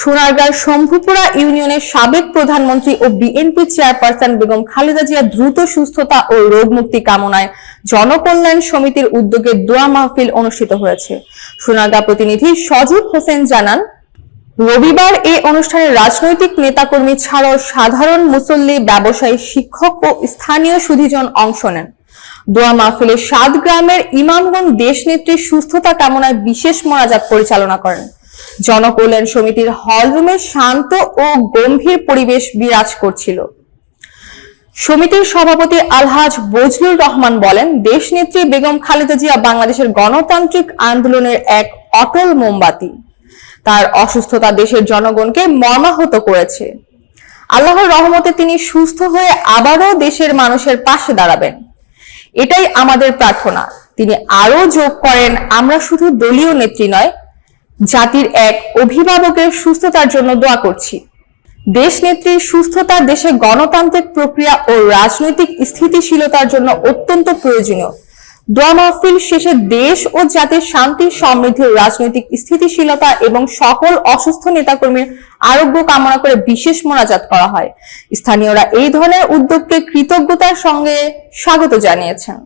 সোনারগাঁর শম্ভুপুরা ইউনিয়নের সাবেক প্রধানমন্ত্রী ও বিএনপি চেয়ারপারসন বেগম খালেদা জিয়ার দ্রুত সুস্থতা ও রোগমুক্তি কামনায় জনকল্যাণ সমিতির উদ্যোগে দোয়া মাহফিল অনুষ্ঠিত হয়েছে। সোনারগাঁ প্রতিনিধি সজীব হোসেন জানান, রবিবার এই অনুষ্ঠানে রাজনৈতিক নেতাকর্মী ছাড়াও সাধারণ মুসল্লি, ব্যবসায়ী, শিক্ষক ও স্থানীয় সুধীজন অংশ নেন। দোয়া মাহফিলে 7 গ্রামের ইমামগণ দেশনেত্রীর সুস্থতা কামনায় বিশেষ মোনাজাত পরিচালনা করেন। জনকল্যাণ সমিতির হলরুমে শান্ত ও গম্ভীর পরিবেশ বিরাজ করছিল। সমিতির সভাপতি আলহাজ বজলুর রহমান বলেন, দেশনেত্রী বেগম খালেদা জিয়া বাংলাদেশের গণতান্ত্রিক আন্দোলনের এক অটল মোমবাতি। তার অসুস্থতা দেশের জনগণকে মর্মাহত করেছে। আল্লাহর রহমতে তিনি সুস্থ হয়ে আবারও দেশের মানুষের পাশে দাঁড়াবেন, এটাই আমাদের প্রার্থনা। তিনি আরো যোগ করেন, আমরা শুধু দলীয় নেত্রী নয়, জাতির এক অভিভাবকের সুস্থতার জন্য দোয়া করছি। দেশনেত্রীর সুস্থতা দেশে গণতান্ত্রিক প্রক্রিয়া ও রাজনৈতিক স্থিতিশীলতার জন্য অত্যন্ত প্রয়োজনীয়। দোয়া মাহফিল শেষে দেশ ও জাতির শান্তি, সমৃদ্ধি, রাজনৈতিক স্থিতিশীলতা এবং সকল অসুস্থ নেতাকর্মীর আরোগ্য কামনা করে বিশেষ মোনাজাত করা হয়। স্থানীয়রা এই ধরনের উদ্যোগকে কৃতজ্ঞতার সঙ্গে স্বাগত জানিয়েছেন।